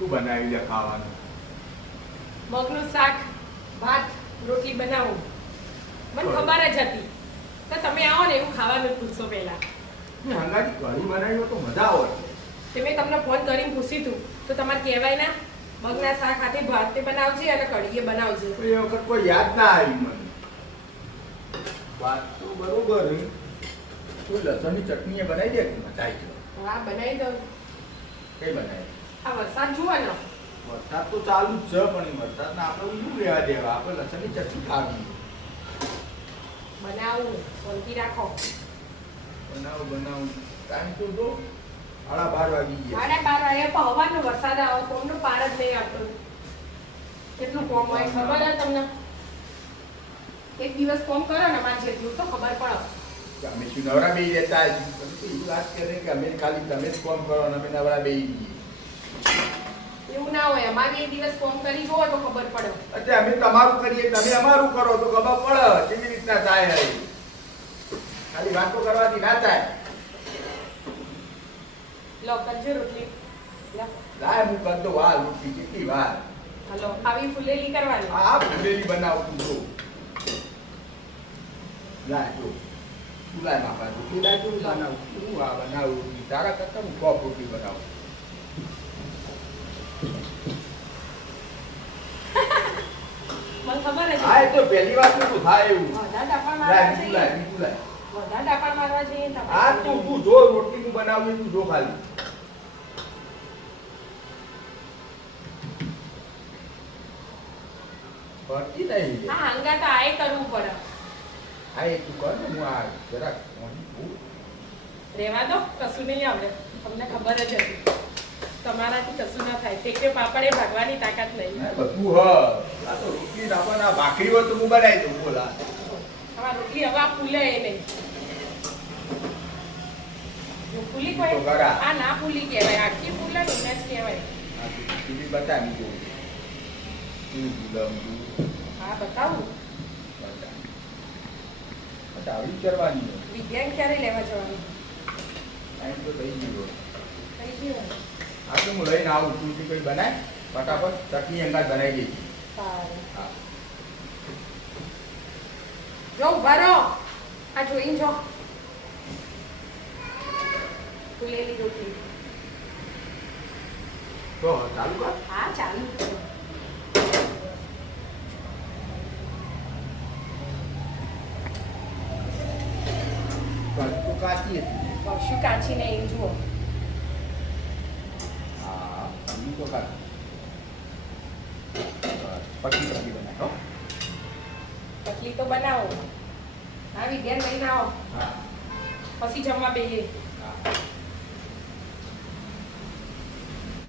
શું બનાવી લે ખાવાનું? મગનું શાક, ભાત, રોટલી બનાવું. મને ખબર જ હતી તો તમે આવો ને એવું ખાવાનું પૂછશો પહેલા. હંગાથી કઢી બનાવી હોય તો મજા આવે. તે મેં તમને ફોન કરીને પૂછ્યું હતું તો તમારે કહેવાય ના મગના શાક સાથે ભાત તે બનાવજે અને કઢીએ બનાવજે. તો એ વખત કોઈ યાદ ના આવી મને. વાત તો બરોબર. કોઈ લસણની ચટણી બનાવી દે મજા આવી જાય. હા બનાવી દઉં. કઈ બનાવી? આ વરસાદ જુઓ ને. વરસાદ તો ચાલુ જ છે પણ વરસાદના આપણે શું લેવા દેવા? આપણે લસણની ચટણી ખાવી. બનાવું શાંતિ રાખો. બનાવું ટાઈમ તો જો 12:30 વાગી ગયા. 12:30 વાગ્યા પણ હવાનો વરસાદ આવે કોમનો પાર જ નહીં આવતો. કેટલું કોમ હોય ખબર હે તમને? એક દિવસ કોમ કરો ને મારે જેટલું તો ખબર પડે. અમે શું નવરા બેહી રહેતા જ એ વાત કરે કે અમે ખાલી તમે જ કોમ કરો અને અમે નવરા બેહી જઈએ. એવું ના હોય અમારે એક દિવસ કોમ કરી જુઓ તો ખબર પડે. એટલે અમે તમારું કરીએ તમે અમારું કરો તો ખબર પડે કેવી રીતના થાય. ખાલી વાતો કરવાથી ના થાય. લો કરજો રોટલી. લાય હું કર દો વાર રોટલી કેટલી વાર. હલો આવી ફુલેલી કરવાની. આ ફૂલેલી બનાવતું જો. લાય જો તું લાય બાપા રોટલી લાય તું બનાવું હું આ બનાવું રોટલી તારા કરતા હું કોપ રોટલી બનાવું. મને ખબર જ હા એ તો પહેલી વાર તો થાય એવું. બધા ડાપા લાય મારવા બીજું જઈએ. લાય બીજું લાય. બધા ડાપા મારવા જઈએ આ તું જો રોટલી હું બનાવું તું જો ખાલી. પડતી નહીં. હા હંગા તો આય કરવું પડે. હા એ તું કર ને હું આ જરાક રહેવા દો કશું નહીં આવડે તમને ખબર જ હતી તમારાથી કશું ના થાય શેકે પાપડે ભાગવાની તાકાત નહીં. બધું હ આ તો રોટલી નાખવાના ભાખરી હોય તો હું બનાવી દઉં બોલા. તમારી રોટલી હવે આ ફૂલે એ નહીં. જો ફૂલી કોઈ તો ખરા. આ ના ફૂલી કહેવાય આખી ફૂલે ને જ કહેવાય. આ ટીવી બતાવી દઉં. હા બતાવું. આવી કરવાની વિજ્ઞાન ક્યારે લેવા જવાનું? ટાઈમ તો થઈ ગયો. થઈ ગયું. આ તો હું લઈને આવું તું કઈ બનાય ફટાફટ ચટણી અંગાત બનાવી દઈ. સારું હા જો ઉભા રહો આ જોઈને જો ફૂલેલી રોટલી. તો ચાલુ કર. હા ચાલુ છે. તો કાચી હતી. શું કાચી ને એમ જુઓ. હા ઈ તો કાચી. પછી પછી બનાય હો. પતલી તો બનાવો. હા વિજ્ઞાન લઈને આવો હા પછી જમવા બેહીએ.